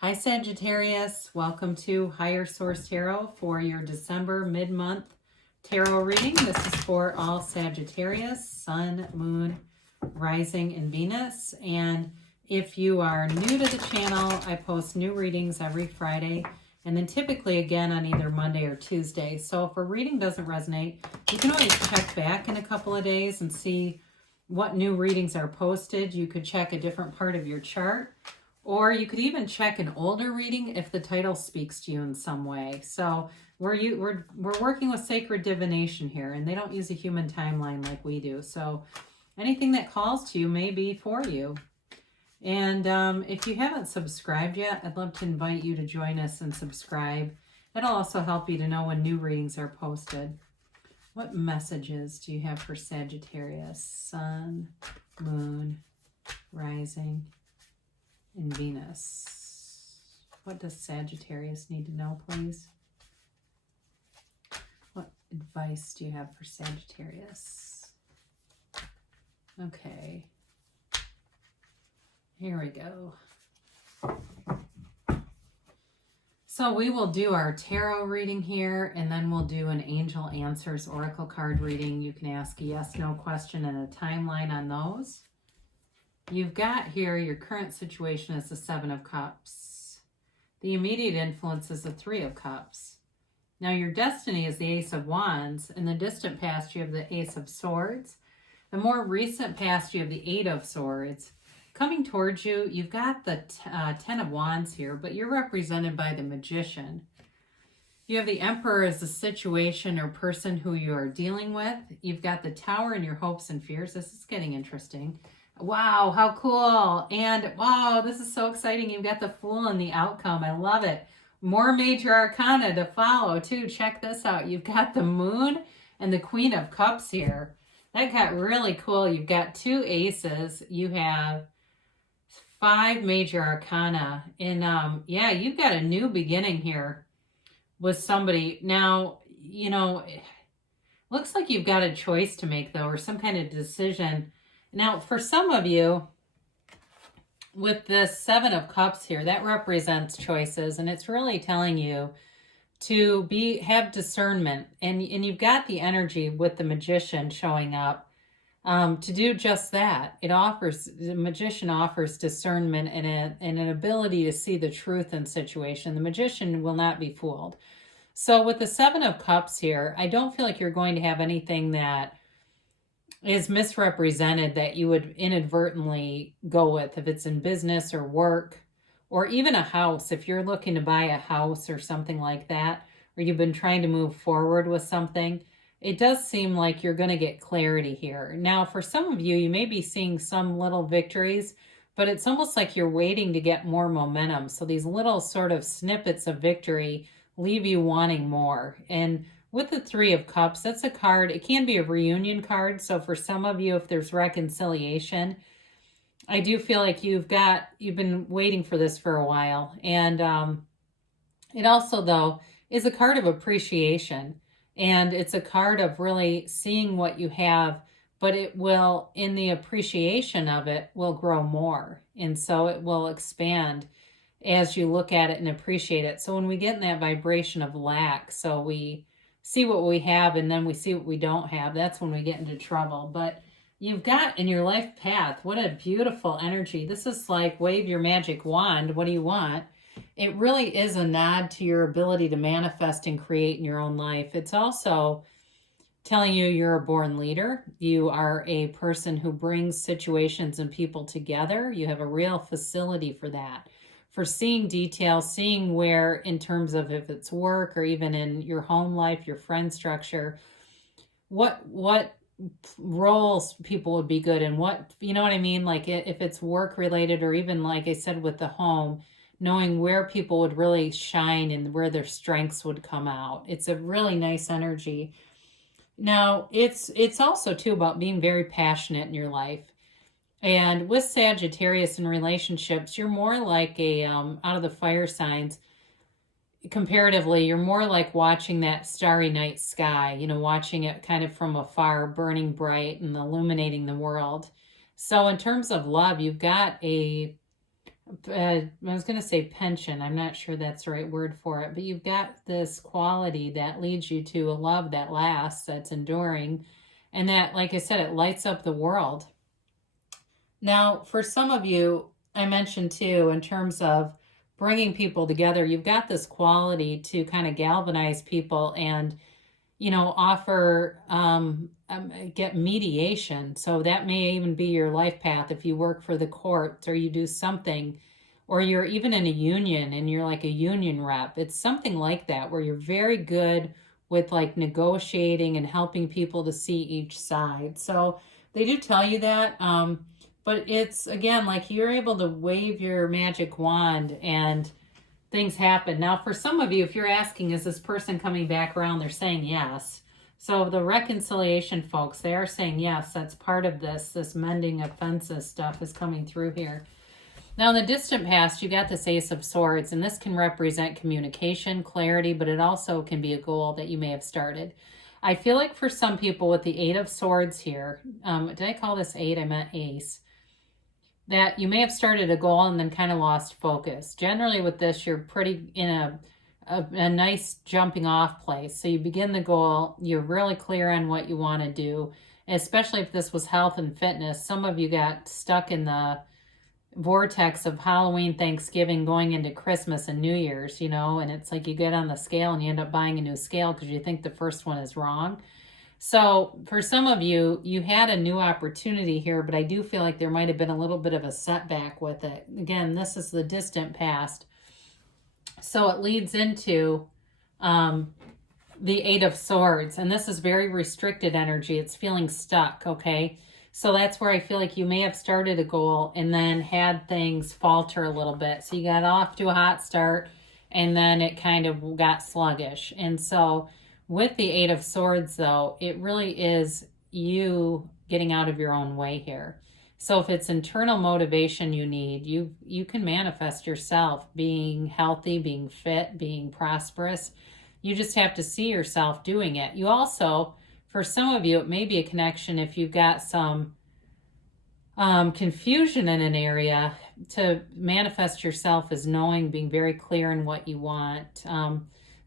Hi Sagittarius, welcome to Higher Source Tarot for your December mid-month tarot reading. This is for all Sagittarius, Sun, Moon, Rising, and Venus. And if you are new to the channel, I post new readings every Friday and then typically again on either Monday or Tuesday. So if a reading doesn't resonate, you can always check back in a couple of days and see what new readings are posted. You could check a different part of your chart. Or you could even check an older reading if the title speaks to you in some way. So we're working with sacred divination here, and they don't use a human timeline like we do. So anything that calls to you may be for you. And if you haven't subscribed yet, I'd love to invite you to join us and subscribe. It'll also help you to know when new readings are posted. What messages do you have for Sagittarius, Sun, Moon, Rising, and Venus? What does Sagittarius need to know, please? What advice do you have for Sagittarius? Okay. Here we go. So we will do our tarot reading here, and then we'll do an Angel Answers Oracle card reading. You can ask a yes/no question and a timeline on those. You've got here your current situation is the Seven of Cups. The immediate influence is the Three of Cups. Now your destiny is the Ace of Wands. In the distant past, you have the Ace of Swords. The more recent past, you have the Eight of Swords. Coming towards you, you've got the Ten of Wands here, but you're represented by the Magician. You have the Emperor as the situation or person who you are dealing with. You've got the Tower and your hopes and fears. This is getting interesting. Wow, how cool. And wow, this is so exciting. You've got the Fool and the outcome. I love it. More major arcana to follow too. Check this out. You've got the Moon and the Queen of Cups here. That got really cool. You've got two aces. You have 5 major arcana. And yeah, you've got a new beginning here with somebody. Now, you know, looks like you've got a choice to make though, or some kind of decision. Now, for some of you, with this Seven of Cups here, that represents choices, and it's really telling you to have discernment, and you've got the energy with the Magician showing up to do just that. The Magician offers discernment and an ability to see the truth in situation. The Magician will not be fooled. So with the Seven of Cups here, I don't feel like you're going to have anything that is misrepresented that you would inadvertently go with, if it's in business or work or even a house. If you're looking to buy a house or something like that, or you've been trying to move forward with something, it does seem like you're going to get clarity here. Now, for some of you, you may be seeing some little victories, but it's almost like you're waiting to get more momentum. So these little sort of snippets of victory leave you wanting more. And with the Three of Cups, that's a card. It can be a reunion card. So for some of you, if there's reconciliation, I do feel like you've been waiting for this for a while. And it also, though, is a card of appreciation. And it's a card of really seeing what you have, but it will, in the appreciation of it, will grow more. And so it will expand as you look at it and appreciate it. So when we get in that vibration of lack, so we see what we have and then we see what we don't have, that's when we get into trouble. But you've got in your life path, what a beautiful energy. This is like wave your magic wand. What do you want? It really is a nod to your ability to manifest and create in your own life. It's also telling you you're a born leader. You are a person who brings situations and people together. You have a real facility for that, for seeing details, seeing where, in terms of if it's work or even in your home life, your friend structure, what roles people would be good in, what, you know what I mean? Like if it's work related, or even like I said with the home, knowing where people would really shine and where their strengths would come out. It's a really nice energy. Now, it's also too about being very passionate in your life. And with Sagittarius in relationships, you're more like a, out of the fire signs, comparatively, you're more like watching that starry night sky, you know, watching it kind of from afar, burning bright and illuminating the world. So in terms of love, you've got a I was going to say pension. I'm not sure that's the right word for it, but you've got this quality that leads you to a love that lasts, that's enduring, and that, like I said, it lights up the world. Now, for some of you, I mentioned too, in terms of bringing people together, you've got this quality to kind of galvanize people and, offer, get mediation. So that may even be your life path if you work for the courts or you do something, or you're even in a union and you're like a union rep. It's something like that where you're very good with like negotiating and helping people to see each side. So they do tell you that. But it's, again, like you're able to wave your magic wand and things happen. Now, for some of you, if you're asking, is this person coming back around? They're saying yes. So the reconciliation folks, they are saying yes, that's part of this mending offenses stuff is coming through here. Now, in the distant past, you got this Ace of Swords, and this can represent communication, clarity, but it also can be a goal that you may have started. I feel like for some people with the Eight of Swords here, did I call this 8? I meant Ace. That you may have started a goal and then kind of lost focus. Generally with this, you're pretty in a nice jumping off place. So you begin the goal, you're really clear on what you want to do, especially if this was health and fitness. Some of you got stuck in the vortex of Halloween, Thanksgiving, going into Christmas and New Year's, and it's like you get on the scale and you end up buying a new scale because you think the first one is wrong. So for some of you, you had a new opportunity here, but I do feel like there might have been a little bit of a setback with it. Again, this is the distant past. So it leads into the Eight of Swords, and this is very restricted energy. It's feeling stuck, okay? So that's where I feel like you may have started a goal and then had things falter a little bit. So you got off to a hot start and then it kind of got sluggish. And so with the Eight of Swords, though, it really is you getting out of your own way here. So if it's internal motivation you need, you can manifest yourself being healthy, being fit, being prosperous. You just have to see yourself doing it. You also, for some of you, it may be a connection if you've got some confusion in an area, to manifest yourself as knowing, being very clear in what you want.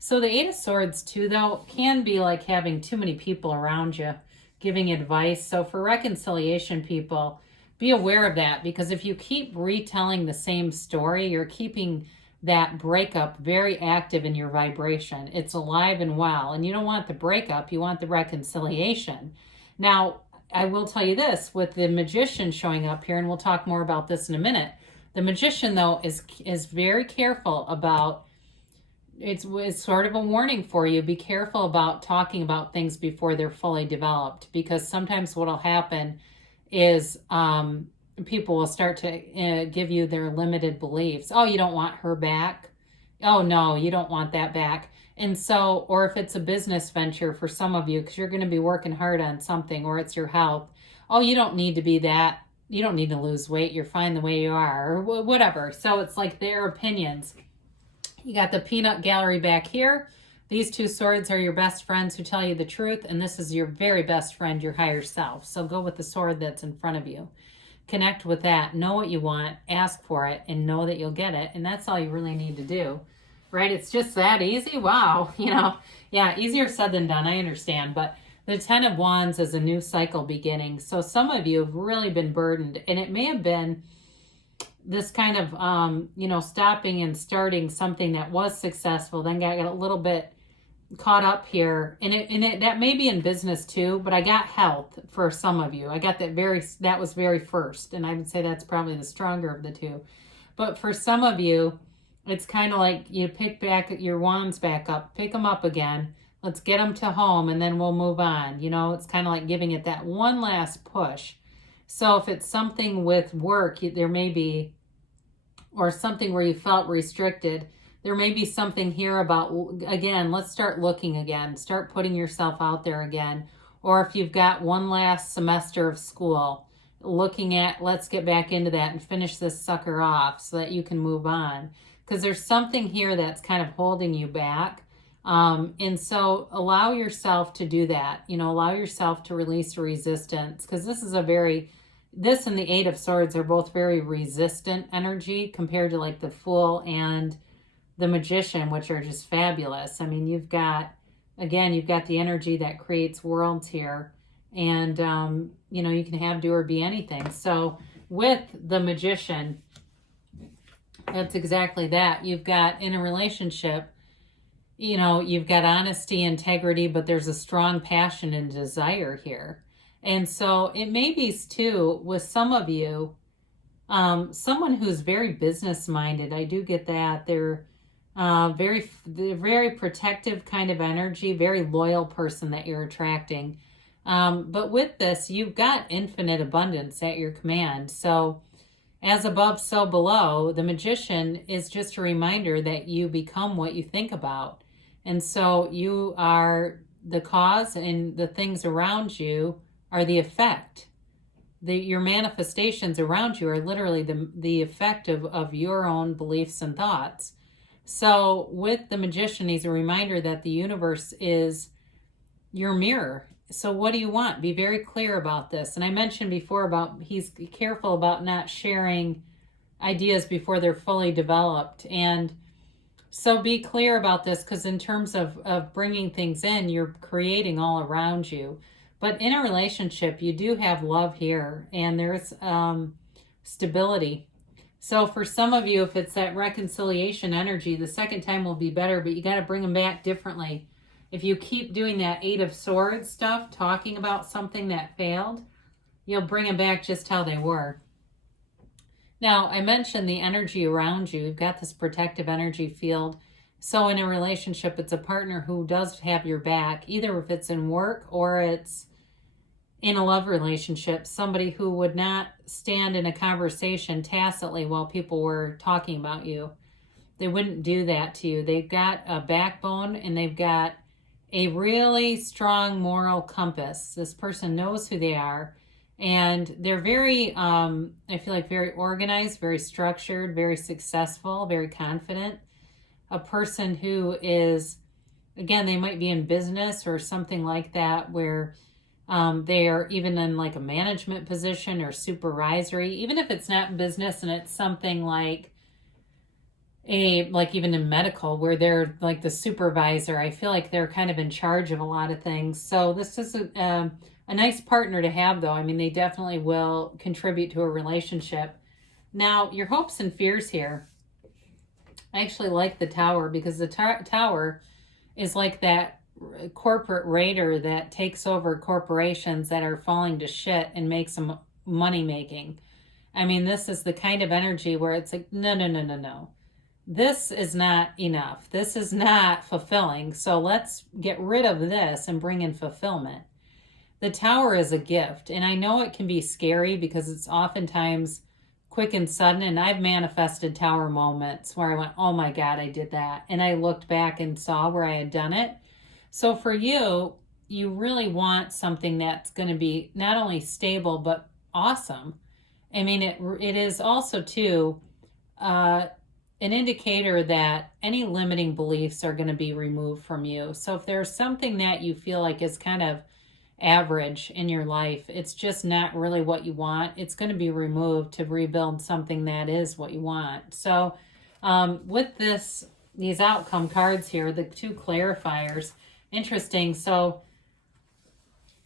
So the Eight of Swords too, though, can be like having too many people around you giving advice. So for reconciliation people, be aware of that, because if you keep retelling the same story, you're keeping that breakup very active in your vibration. It's alive and well, and you don't want the breakup, you want the reconciliation. Now, I will tell you this, with the Magician showing up here, and we'll talk more about this in a minute, the Magician, though, is very careful about, it's sort of a warning for you. Be careful about talking about things before they're fully developed, because sometimes what will happen is people will start to give you their limited beliefs. Oh, you don't want her back? Oh, no, you don't want that back. And so, or if it's a business venture for some of you, because you're going to be working hard on something, or it's your health. Oh, you don't need to be that. You don't need to lose weight. You're fine the way you are, or whatever. So it's like their opinions. You got the peanut gallery back here. These two swords are your best friends who tell you the truth, and this is your very best friend, your higher self. So go with the sword that's in front of you. Connect with that. Know what you want, ask for it, and know that you'll get it. And that's all you really need to do, right? It's just that easy. Wow. Yeah, easier said than done. I understand. But the 10 of Wands is a new cycle beginning. So some of you have really been burdened, and it may have been this kind of, stopping and starting something that was successful, then got a little bit caught up here. And that may be in business too, but I got health for some of you. I got that was very first. And I would say that's probably the stronger of the two. But for some of you, it's kind of like you pick back your wands back up, pick them up again. Let's get them to home and then we'll move on. It's kind of like giving it that one last push. So if it's something with work, there may be, or something where you felt restricted, there may be something here about, again, let's start looking again, start putting yourself out there again. Or if you've got one last semester of school, looking at, let's get back into that and finish this sucker off so that you can move on. Because there's something here that's kind of holding you back. And so allow yourself to do that, allow yourself to release resistance, because this is a very this and the Eight of Swords are both very resistant energy compared to like the Fool and the Magician, which are just fabulous. I mean, you've got the energy that creates worlds here. And, you know, you can have, do, or be anything. So with the Magician, that's exactly that. You've got, in a relationship, you know, you've got honesty, integrity, but there's a strong passion and desire here. And so it may be too, with some of you, someone who's very business minded. I do get that. They're very protective kind of energy, very loyal person that you're attracting. But with this, you've got infinite abundance at your command. So as above, so below, the Magician is just a reminder that you become what you think about. And so you are the cause, and the things around you are the effect. Your manifestations around you are literally the effect of your own beliefs and thoughts. So with the Magician, he's a reminder that the universe is your mirror. So what do you want? Be very clear about this. And I mentioned before about he's careful about not sharing ideas before they're fully developed. And so be clear about this, because in terms of bringing things in, you're creating all around you. But in a relationship, you do have love here, and there's stability. So for some of you, if it's that reconciliation energy, the second time will be better, but you got to bring them back differently. If you keep doing that Eight of Swords stuff, talking about something that failed, you'll bring them back just how they were. Now, I mentioned the energy around you. You've got this protective energy field. So in a relationship, it's a partner who does have your back, either if it's in work or it's in a love relationship, somebody who would not stand in a conversation tacitly while people were talking about you. They wouldn't do that to you. They've got a backbone, and they've got a really strong moral compass. This person knows who they are, and they're very, I feel like very organized, very structured, very successful, very confident. A person who is, again, they might be in business or something like that, where they are even in like a management position or supervisory, even if it's not business and it's something like even in medical where they're like the supervisor. I feel like they're kind of in charge of a lot of things. So this is a nice partner to have, though. I mean, they definitely will contribute to a relationship. Now, your hopes and fears here. I actually like the Tower, because the Tower is like that corporate raider that takes over corporations that are falling to shit and makes them money making. I mean, this is the kind of energy where it's like, no. This is not enough. This is not fulfilling. So let's get rid of this and bring in fulfillment. The Tower is a gift. And I know it can be scary because it's oftentimes quick and sudden. And I've manifested Tower moments where I went, oh my God, I did that. And I looked back and saw where I had done it. So for you, you really want something that's going to be not only stable, but awesome. I mean, it is also too, an indicator that any limiting beliefs are going to be removed from you. So if there's something that you feel like is kind of average in your life, it's just not really what you want, it's going to be removed to rebuild something that is what you want. So with these outcome cards here, the two clarifiers, interesting. So,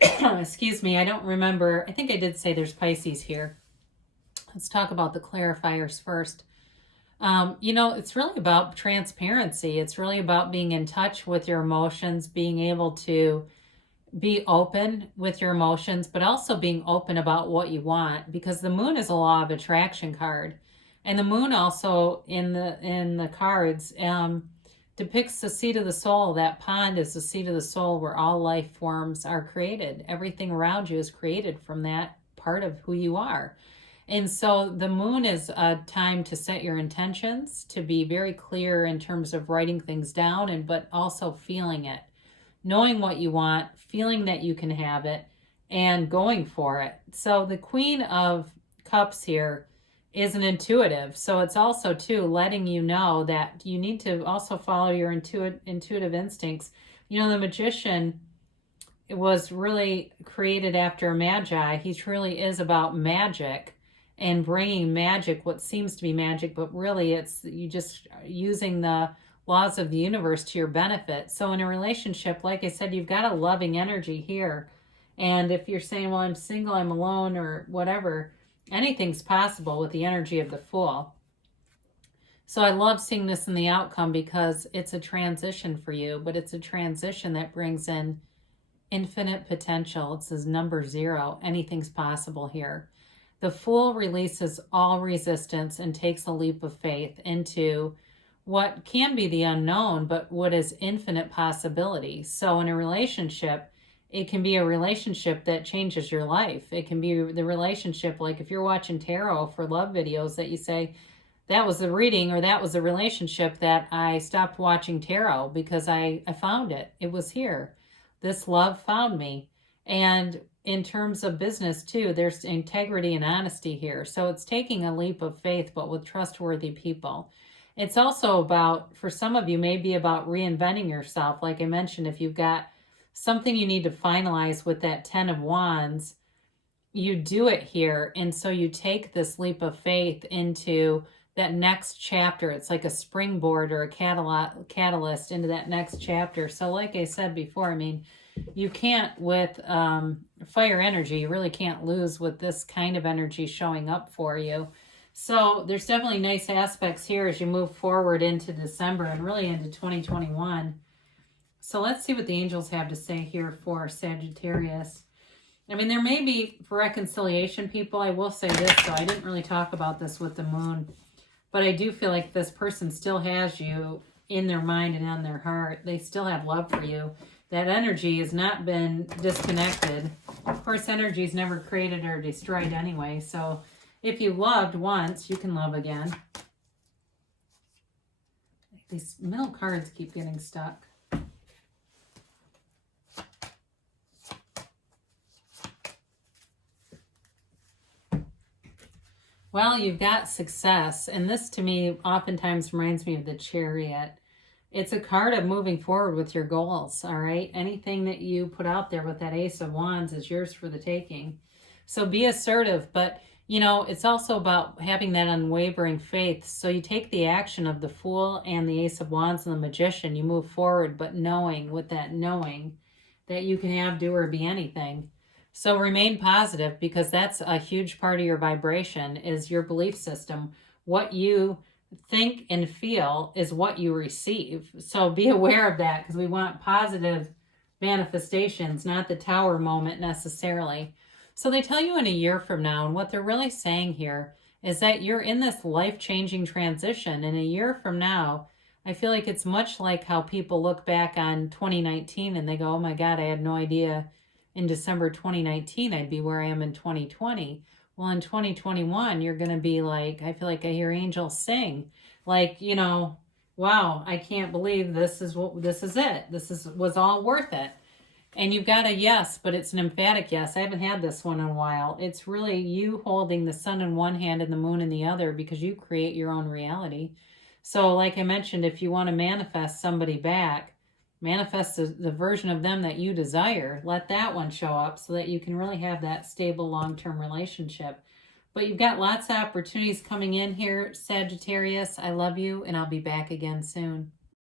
excuse me, I don't remember. I think I did say there's Pisces here. Let's talk about the clarifiers first. You know, it's really about transparency. It's really about being in touch with your emotions, being able to be open with your emotions, but also being open about what you want, because the Moon is a law of attraction card. And the Moon also in the cards depicts the seat of the soul. That pond is the seat of the soul where all life forms are created. Everything around you is created from that part of who you are. And so the Moon is a time to set your intentions, to be very clear in terms of writing things down, but also feeling it, knowing what you want, feeling that you can have it, and going for it. So the Queen of Cups here is an intuitive. So it's also too letting you know that you need to also follow your intuitive instincts. You know, the Magician was really created after a magi. He truly is about magic and bringing magic, what seems to be magic, but really it's you just using the laws of the universe to your benefit. So in a relationship, like I said, you've got a loving energy here. And if you're saying, well, I'm single, I'm alone, or whatever, anything's possible with the energy of the Fool. So I love seeing this in the outcome because it's a transition for you, but it's a transition that brings in infinite potential. It says number 0. Anything's possible here. The Fool releases all resistance and takes a leap of faith into what can be the unknown, but what is infinite possibility. So in a relationship, it can be a relationship that changes your life. It can be the relationship, like if you're watching tarot for love videos, that you say, that was the reading or that was the relationship that I stopped watching tarot because I found it. It was here. This love found me. And in terms of business too, there's integrity and honesty here. So it's taking a leap of faith, but with trustworthy people. It's also about, for some of you, maybe about reinventing yourself. Like I mentioned, if you've got something you need to finalize with that 10 of Wands, you do it here. And so you take this leap of faith into that next chapter. It's like a springboard or a catalyst into that next chapter. So like I said before, I mean, you can't with fire energy, you really can't lose with this kind of energy showing up for you. So there's definitely nice aspects here as you move forward into December and really into 2021. So let's see what the angels have to say here for Sagittarius. I mean, there may be, for reconciliation people, I will say this, so I didn't really talk about this with the moon, but I do feel like this person still has you in their mind and on their heart. They still have love for you. That energy has not been disconnected. Of course, energy is never created or destroyed anyway. So if you loved once, you can love again. These middle cards keep getting stuck. Well, you've got success, and this to me oftentimes reminds me of the Chariot. It's a card of moving forward with your goals, all right? Anything that you put out there with that Ace of Wands is yours for the taking. So be assertive, but, you know, it's also about having that unwavering faith. So you take the action of the Fool and the Ace of Wands and the Magician, you move forward, but knowing, with that knowing, that you can have, do, or be anything. So remain positive, because that's a huge part of your vibration, is your belief system. What you think and feel is what you receive. So be aware of that, because we want positive manifestations, not the tower moment necessarily. So they tell you in a year from now, and what they're really saying here is that you're in this life-changing transition. In a year from now, I feel like it's much like how people look back on 2019 and they go, oh my God, I had no idea in December 2019 I'd be where I am in 2020. Well, in 2021, you're going to be like, I feel like I hear angels sing. Like, you know, wow, I can't believe this is it. Was all worth it. And you've got a yes, but it's an emphatic yes. I haven't had this one in a while. It's really you holding the sun in one hand and the moon in the other, because you create your own reality. So like I mentioned, if you want to manifest somebody back, manifest the version of them that you desire, let that one show up so that you can really have that stable long-term relationship. But you've got lots of opportunities coming in here, Sagittarius. I love you, and I'll be back again soon.